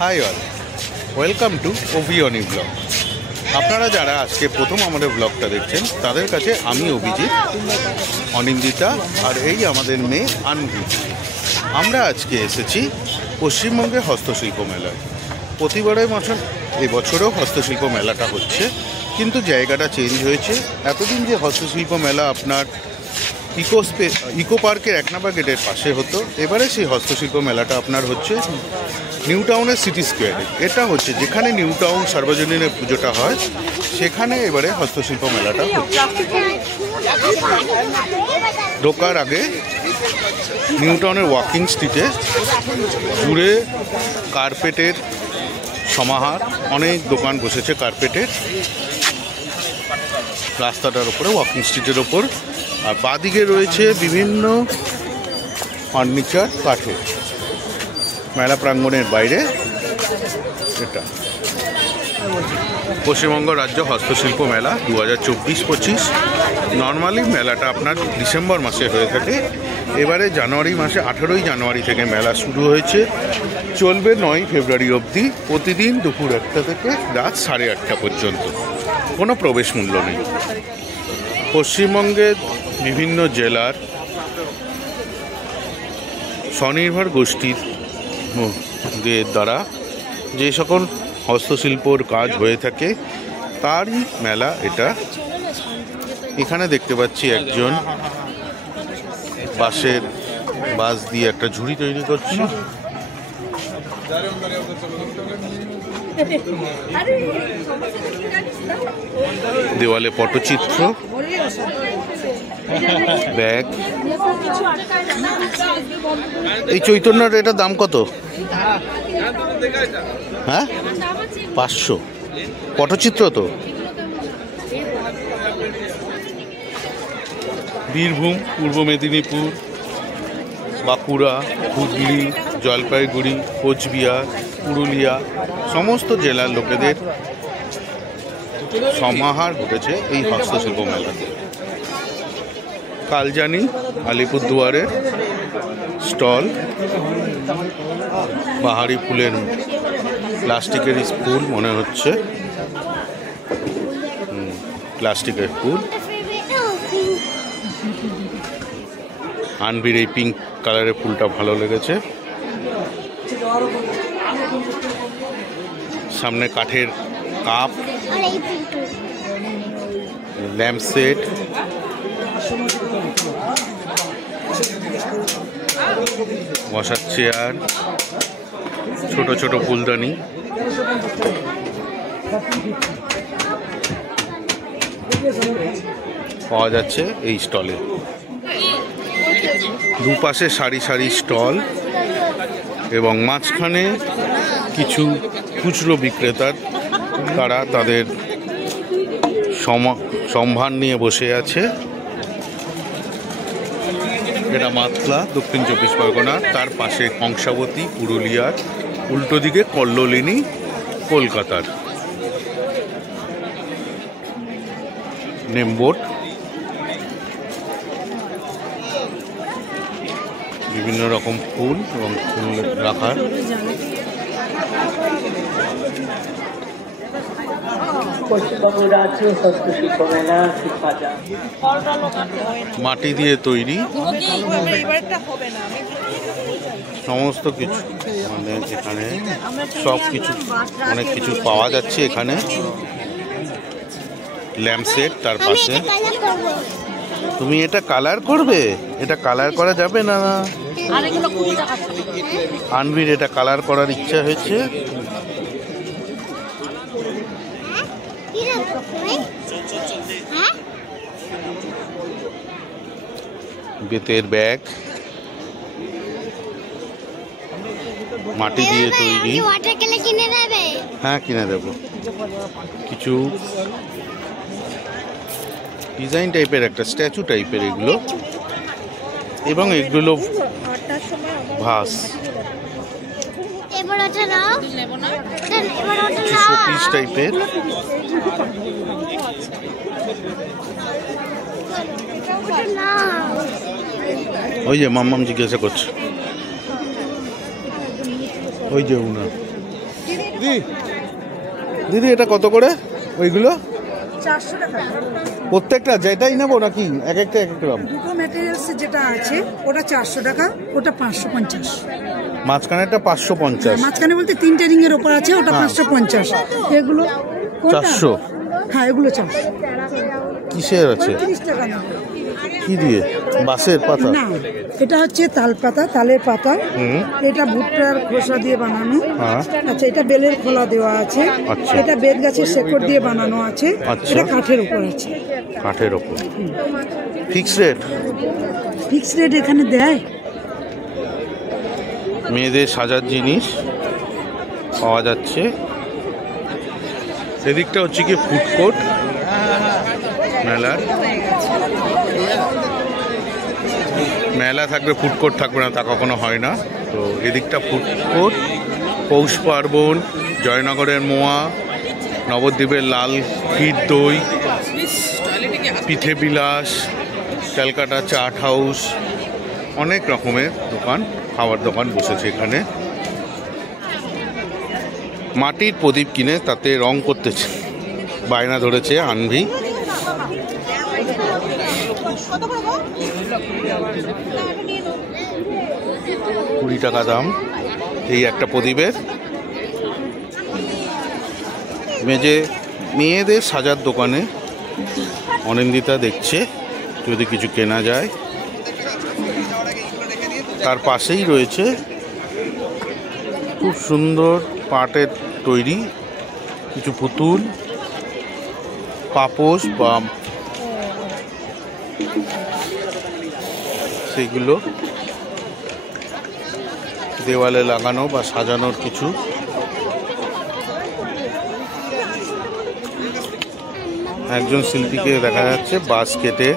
High all, welcome to অভিয়নি blog. আপনারা যারা আজকে প্রথম আমাদের ব্লগটা দেখছেন তাদের কাছে আমি অভিজিৎ, অনিন্দিতা আর এই আমাদের মেয়ে আনভি। আমরা আজকে এসেছি পশ্চিমবঙ্গের হস্তশিল্প মেলায়। প্রতিবারের মতন এবছরেও হস্তশিল্প মেলাটা হচ্ছে, কিন্তু জায়গাটা চেঞ্জ হয়েছে। এতদিন যে হস্তশিল্প মেলা আপনার ইকো পার্কের 1 নম্বর গেটের পাশে হতো, এবারে সেই হস্তশিল্প মেলাটা আপনার হচ্ছে নিউ টাউনের সিটি স্কোয়ারে। এটা হচ্ছে যেখানে নিউ টাউন সার্বজনীনের পুজোটা হয়, সেখানে এবারে হস্তশিল্প মেলাটা হচ্ছে। ঢোকার আগে নিউ টাউনের ওয়াকিং স্ট্রিটে জুড়ে কার্পেটের সমাহার, অনেক দোকান বসেছে কার্পেটের রাস্তাটার ওপরে, ওয়াকিং স্ট্রিটের ওপর। আর বাদিকে রয়েছে বিভিন্ন ফার্নিচার কাঠের। মেলা প্রাঙ্গণের বাইরে এটা পশ্চিমবঙ্গ রাজ্য হস্তশিল্প মেলা 2024-25। নর্মালি মেলাটা আপনার ডিসেম্বর মাসে হয়ে থাকে। এবারে জানুয়ারি মাসে 18ই জানুয়ারি থেকে মেলা শুরু হয়েছে, চলবে 9ই ফেব্রুয়ারি অবধি। প্রতিদিন দুপুর 1টা থেকে রাত 8:30 পর্যন্ত। কোনো প্রবেশ মূল্য নেই। পশ্চিমবঙ্গের বিভিন্ন জেলার স্বনির্ভর গোষ্ঠীর দ্বারা যে সকল হস্তশিল্পর কাজ হয়ে থাকে তারই মেলা এটা। এখানে দেখতে পাচ্ছি একজন বাঁশ দিয়ে একটা ঝুড়ি তৈরি করছে। দেওয়ালে পটচিত্র, ব্যাগ। এই চৈতন্যর এটার দাম কত? হ্যাঁ, 500। পটচিত্র তো। বীরভূম, পূর্ব মেদিনীপুর, বাঁকুড়া, হুগলি, জলপাইগুড়ি, কোচবিহার, পুরুলিয়া সমস্ত জেলার লোকেদের সমাহার ঘটেছে এই হস্তশিল্প মেলাতে। কালজানি, আলিপুরদুয়ারের স্টল, বাহারি ফুলের প্লাস্টিকের ফুল মনে হচ্ছে, প্লাস্টিকের ফুল। আনভির এই পিঙ্ক কালারের ফুলটা ভালো লেগেছে। সামনে কাঠের কাপ, ল্যাম্প সেট, বসার চেয়ার, ছোট ছোট ফুলদানি। পাওয়া যাচ্ছে এই স্টলে। দুপাশে সারি সারি স্টল এবং মাঝখানে কিছু খুচরো বিক্রেতার তারা তাদের সম্ভার নিয়ে বসে আছে। এটা মাতলা, দক্ষিণ 24 পরগনা। তার পাশে কংসাবতী, পুরুলিয়ার। উল্টো দিকে কল্লোলিনী, কলকাতার। নেমবোর্ড, বিভিন্ন রকম ফুল এবং ফুল রাখার। মাটি দিয়ে তৈরি সমস্ত কিছু, মানে এখানে সব কিছু, অনেক কিছু পাওয়া যাচ্ছে এখানে। ল্যাম্পসেট তার পাশে। তুমি এটা কালার করবে? এটা কালার করা যাবে না। আনভির এটা কালার করার ইচ্ছা হয়েছে। বেতের ব্যাগ, মাটি দিয়ে তৈরি। হ্যাঁ, কিনে দেবো। কিছু ডিজাইন টাইপের, একটা স্ট্যাচু টাইপের এগুলো, এবং এগুলো ভাস, শোপিস টাইপের। ওই যে মাম্মাম জিজ্ঞাসা করছে, ওই যে উনার দিদি এটা কত করে ওইগুলো? 400 টাকা প্রত্যেকটা যেটাই নেবো নাকি এক একটা এক এক গ্রাম? দুটো ম্যাটেরিয়ালস যেটা আছে ওটা 400 টাকা, ওটা 550। মাঝখানেরটা 550। মাঝখানে বলতে 3টে রিং এর উপর আছে, ওটা 550। এগুলো 400। হ্যাঁ এগুলো 400। কিসের আছে? 30 টাকা না। কি দিয়ে? বাঁশের পাতা? না, এটা হচ্ছে তাল পাতা, তালের পাতা। এটা ভুট্টার খোসা দিয়ে বানানো। আচ্ছা, এটা বেলের খোলা দেওয়া আছে। এটা বেত গাছের শেকড় দিয়ে বানানো আছে। এটা কাঠের উপর আছে। কাঠের উপর। Fix rate? ফিক্স রেট এখানে দেয়। মেয়েদের সাজার জিনিস পাওয়া যাচ্ছে। এদিকটা হচ্ছে কি ফুড কোর্ট মেলার। মেলা থাকবে ফুড কোর্ট থাকবে না তা কখনো হয় না। তো এদিকটা ফুড কোর্ট। পৌষ পার্বণ, জয়নগরের মোয়া, নবদ্বীপের লাল ক্ষীর দই, পিঠে বিলাস, ক্যালকাটা চাট হাউস, অনেক রকমের দোকান, খাবার দোকান বসেছে এখানে। মাটির প্রদীপ কিনে তাতে রং করতেছে, বায়না ধরেছে আনভি। $20 টাকা দাম এই একটা প্রদীপের। মেয়েদের সাজার দোকানে অনিন্দিতা দেখছে যদি কিছু কেনা যায়। তার পাশেই রয়েছে খুব সুন্দর পাটের তৈরি কিছু পুতুল, পাপোশ বা সেগুলো দেওয়ালে লাগানো বা সাজানোর কিছু। একজন শিল্পীকে দেখা যাচ্ছে বাঁশ কেটে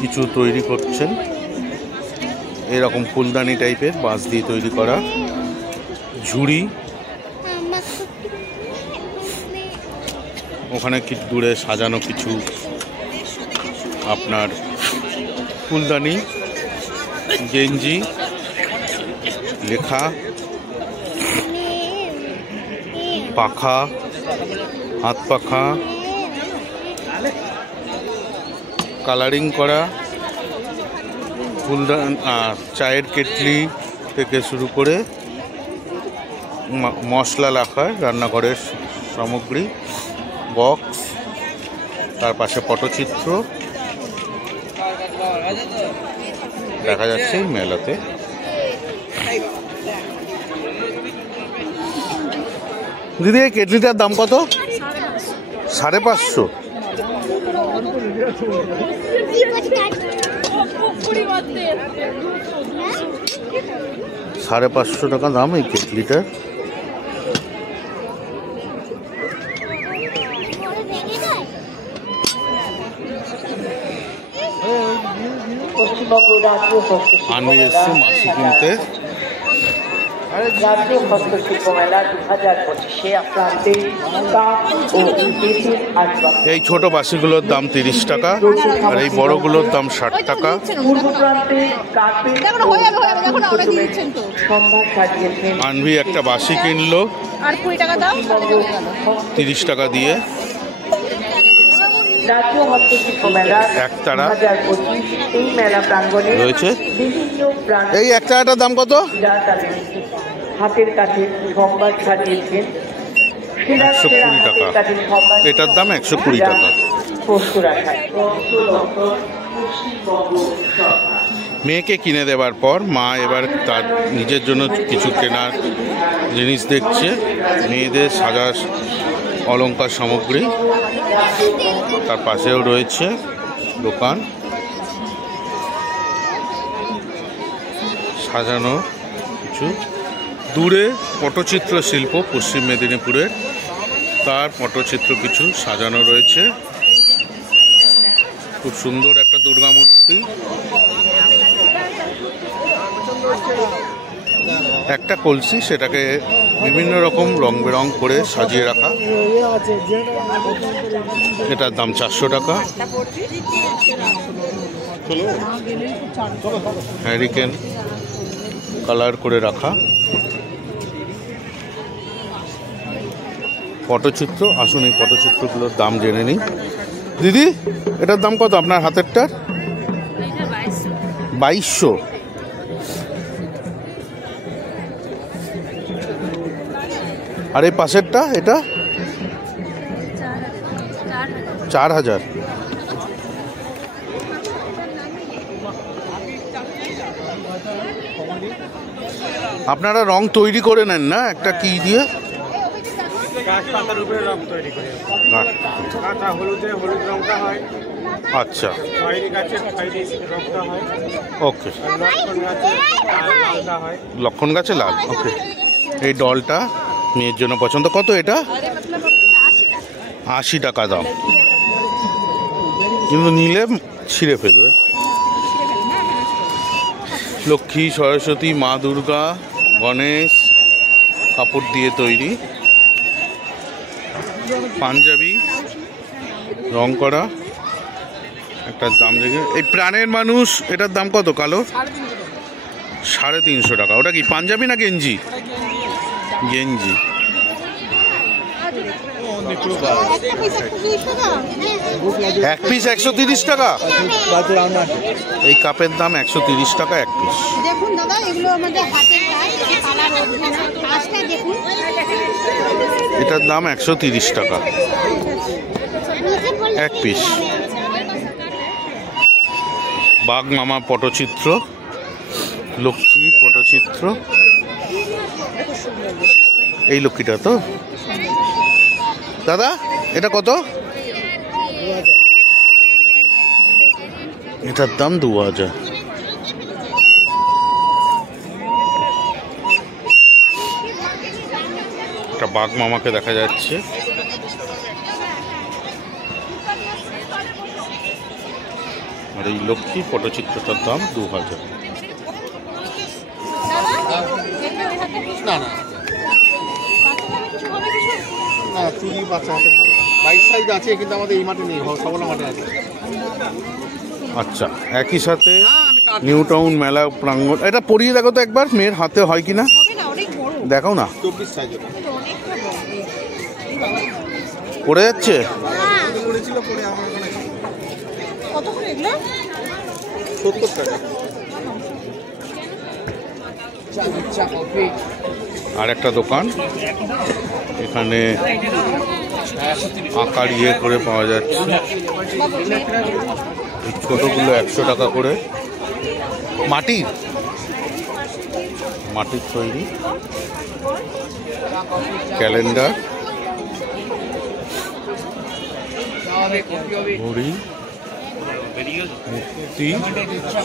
কিছু তৈরি করছেন, এরকম ফুলদানি টাইপের বাঁশ দিয়ে তৈরি করা। ঝুড়ি, ওখানে কি দূরে সাজানো কিছু আপনার ফুলদানি, গেঞ্জি, লেখা, পাখা, হাত পাখা, কালারিং করা ফুলদানি, চায়ের কেটলি থেকে শুরু করে মশলা রাখার রান্নাঘরের সামগ্রী, বক্স, তার পাশে পটচিত্র দেখা যাচ্ছে এই মেলাতে। দিদি এই কেটলিটার দাম কত? 550। 550 টাকা দাম এই কেটলিটার। আনবি এসছে মাসি কিনতে। জাতীয় হস্তশিল্প মেলা 2025 আক্রান্তে এই ছোট বাসিগুলোর দাম 30 টাকা আর এই বড়গুলোর দাম 60 টাকা। আনভি একটা বাসি কিনলো 30 টাকা দিয়ে। জাতীয় হস্তশিল্প মেলা একতারা 2025 এই মেলা প্রাঙ্গণে রয়েছে। বিভিন্ন প্রান্ত এই একটাটার দাম কত? হাতের কাছে সম্বাদ সাজিয়েছেন 120 টাকা। এটার দাম 120 টাকা। মেয়েকে কিনে দেওয়ার পর মা এবার তার নিজের জন্য কিছু কেনার জিনিস দেখছে। মেয়েদের সাজার অলংকার সামগ্রী, তার পাশেও রয়েছে দোকান সাজানো কিছু। দূরে পটচিত্র শিল্প পশ্চিম মেদিনীপুরের, তার পটচিত্র কিছু সাজানো রয়েছে। খুব সুন্দর একটা দুর্গা মূর্তি, একটা কলসি, সেটাকে বিভিন্ন রকম রং বেরং করে সাজিয়ে রাখা। এটার দাম 400 টাকা। হ্যারিকেন কালার করে রাখা। পটচিত্র। আসুন এই পটচিত্রগুলোর দাম জেনে নিই। দিদি, এটার দাম কত আপনার হাতেরটার? 2200। আর এই পাশেরটা এটা 4000। আপনারা রং তৈরি করে নেন না একটা কি দিয়ে? পাতার উপরে রং তৈরি করে কাঁচা হলুদে হলুদ রংটা হয়। আচ্ছা, খয়েরি গাছের খয়েরি রংটা হয়। ওকে। লক্ষণ গাছে লালটা হয়। লক্ষণ গাছে লাল, ওকে। এই ডলটা মেয়ের জন্য পছন্দ। কত এটা? 80 টাকা দাম, কিন্তু নিলে ছিঁড়ে ফেলবে। লক্ষ্মী, সরস্বতী, মা দুর্গা, গণেশ কাপড় দিয়ে তৈরি পাঞ্জাবি রং করা। একটা দাম দেখে, এই প্রাণের মানুষ এটার দাম কত? কালো 350 টাকা। ওটা কি পাঞ্জাবি না গেঞ্জি? গেঞ্জি। এক পিস 130 টাকা। এই কাপের দাম 130 টাকা এক পিস। দেখুন দাদা, এগুলো আমাদের হাতের কাজ, কালার ওঠে না, কাজটা দেখুন। এটার দাম 130 টাকা এক পিস। বাঘ মামা পটচিত্র, লক্ষ্মী পটচিত্র। এই লক্ষ্মীটা তো দাদা, এটা কত? এটার দাম 2000। একটা বাঘ মামাকে দেখা যাচ্ছে। আর এই লক্ষ্মী পটচিত্রটার দাম 2000। না না না, চুরি বাচ্চা হাতে ভালো না। 22 সাইজ আছে, কিন্তু আমাদের এই মাঠে নেই, সবলা মাঠে আছে। আচ্ছা, একই সাথে নিউ টাউন মেলা প্রাঙ্গণ। এটা পরিয়ে দেখো তো একবার, মেয়ের হাতে হয় কিনা দেখাও না। 24 সাইজ পড়ে যাচ্ছে। পড়েছিল, পরে আমার ওখানে কত করে এগুলো? 70 টাকা। আর একটা দোকান, এখানে আকার ইয়ে করে পাওয়া যাচ্ছে। এই ছোটোগুলো 100 টাকা করে। মাটির তৈরি ক্যালেন্ডার, ঘড়ি, মূর্তি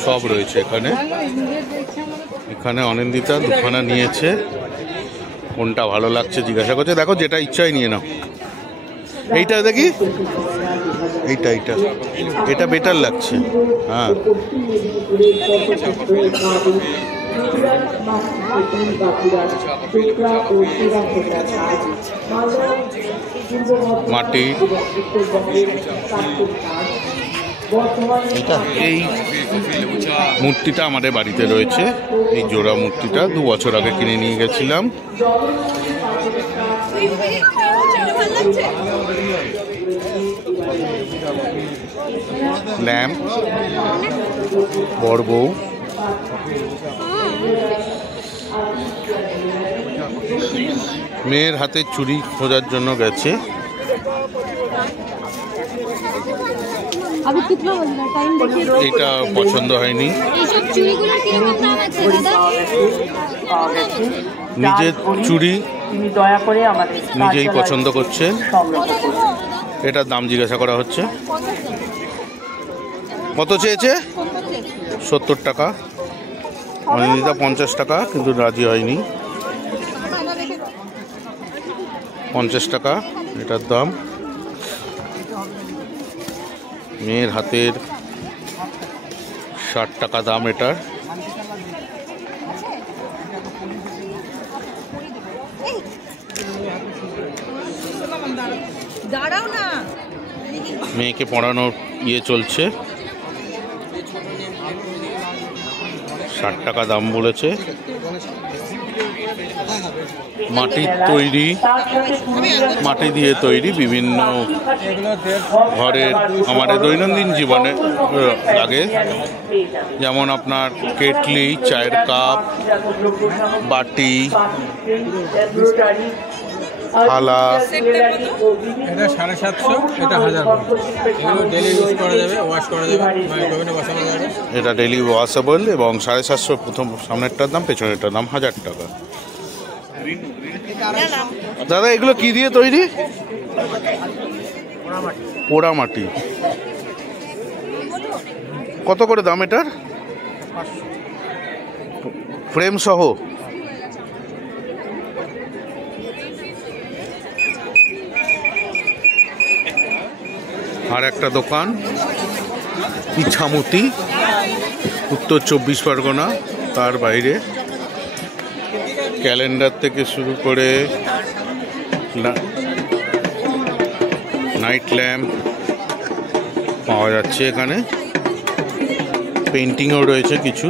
সব রয়েছে এখানে। এখানে অনিন্দিতা দুখানা নিয়েছে, কোনটা ভালো লাগছে জিজ্ঞাসা করছে। দেখো, যেটা ইচ্ছাই নিয়ে নাও। এইটা দেখি, এটা বেটার লাগছে। হ্যাঁ, মাটি। এই মূর্তিটা আমাদের বাড়িতে রয়েছে। এই জোড়া মূর্তিটা 2 বছর আগে কিনে নিয়ে গেছিলাম। ল্যাম্প, বড় বউ, মেয়ের হাতে চুড়ি খোঁজার জন্য গেছে। এটা পছন্দ হয়নি। নিজের চুড়ি নিজেই পছন্দ করছেন। এটার দাম জিজ্ঞাসা করা হচ্ছে। কত চেয়েছে? 70 টাকা। অনিন্দিতা 50 টাকা, কিন্তু রাজি হয়নি। 50 টাকা এটার দাম। মেয়ের হাতের 60 টাকা দাম এটার। মেয়েকে পড়ানোর ইয়ে চলছে, 60 টাকা দাম বলেছে। মাটির তৈরি, মাটি দিয়ে তৈরি বিভিন্ন ঘরের আমাদের দৈনন্দিন জীবনে লাগে, যেমন আপনার কেটলি, চায়ের কাপ, বাটি, থালা। এটা 750, এটা 1000। এগুলো ডেলি ইউজ করা যাবে, ওয়াশ করা যাবে, বিভিন্ন বসানো যাবে। এটা ডেলি ওয়াশেবল এবং 750 প্রথম সামনেরটার দাম, পেছনেরটার দাম 1000 টাকা। দাদা এগুলো কি দিয়ে তৈরি? পোড়া মাটি। কত করে দাম এটার? ফ্রেম সহ? আর একটা দোকান ইছামতি, উত্তর 24 পরগনা। তার বাইরে ক্যালেন্ডার থেকে শুরু করে নাইট ল্যাম্প পাওয়া যাচ্ছে এখানে। পেন্টিংও রয়েছে কিছু।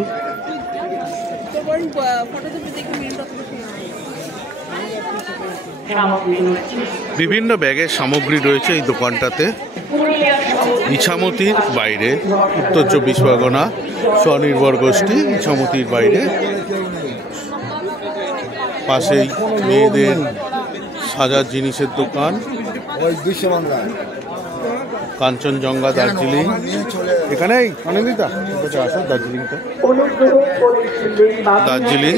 বিভিন্ন ব্যাগের সামগ্রী রয়েছে এই দোকানটাতে। ইছামতির বাইরে, উত্তর 24 পরগনা, স্বনির্ভর গোষ্ঠী ইছামতির বাইরে। পাশেই মেয়েদের সাজার জিনিসের দোকান, কাঞ্চনজঙ্ঘা, দার্জিলিং। এখানেই অনিন্দিতা আসো, দার্জিলিংটা, দার্জিলিং।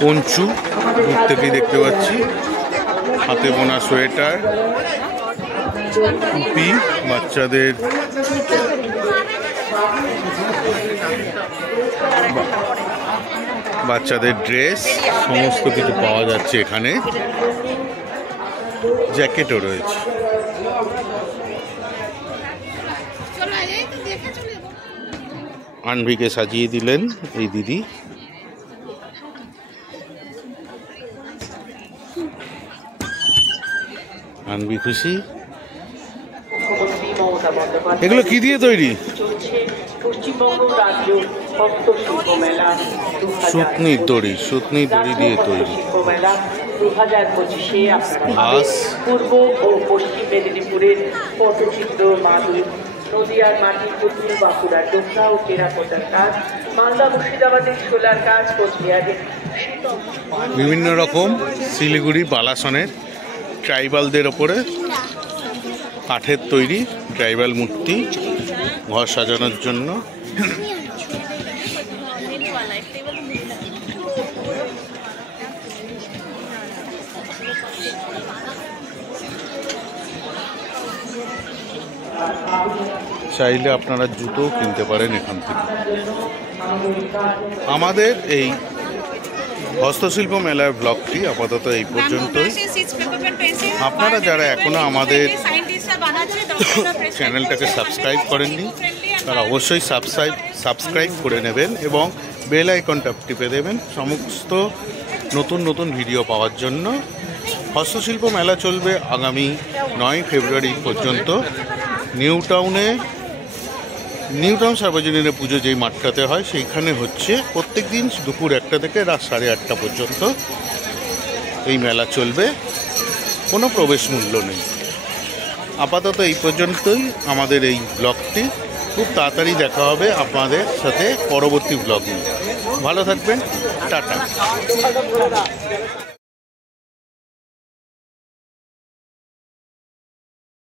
পঞ্চু দূর থেকেই দেখতে পাচ্ছি, হাতে বোনা সোয়েটার, টুপি, বাচ্চাদের ড্রেস, সমস্ত কিছু পাওয়া যাচ্ছে এখানে। জ্যাকেটও রয়েছে। আনভিকে সাজিয়ে দিলেন এই দিদি। আনবি খুশি। এগুলো কি দিয়ে তৈরি? সুতনির দড়ি, সুতনির দড়ি দিয়ে তৈরি। 2025-এ আপনাদের পূর্ব ও পশ্চিম মেদিনীপুরের পটচিত্র, মাদুর, নদিয়ার মাটির পুতুল, বাঁকুড়ার ডোকরা ও টেরাকোটার কাজ, মালদা মুর্শিদাবাদের শোলার কাজ, কোচবিহারের বিভিন্ন রকম শিলিগুড়ি বালাসনের ট্রাইবালদের ওপরে কাঠের তৈরি ট্রাইবাল মূর্তি, ঘর সাজানোর জন্য। চাইলে আপনারা জুতোও কিনতে পারেন এখান থেকে। আমাদের এই হস্তশিল্প মেলার ব্লগটি আপাতত এই পর্যন্তই। আপনারা যারা এখনো আমাদের চ্যানেলটাকে সাবস্ক্রাইব করেননি তারা অবশ্যই সাবস্ক্রাইব করে নেবেন এবং বেল আইকনটা টিপে দেবেন সমস্ত নতুন নতুন ভিডিও পাওয়ার জন্য। হস্তশিল্প মেলা চলবে আগামী 9 ফেব্রুয়ারি পর্যন্ত। নিউ টাউন সার্বজনীন পুজো যেই মাঠটাতে হয় সেইখানে হচ্ছে। প্রত্যেক দিন দুপুর 1টা থেকে রাত 8:30 পর্যন্ত এই মেলা চলবে, কোনো প্রবেশ মূল্য নেই। আপাতত এই পর্যন্তই আমাদের এই ব্লগটি। খুব তাড়াতাড়ি দেখা হবে আপনাদের সাথে পরবর্তী ব্লগ নিয়ে। ভালো থাকবেন, টাটা।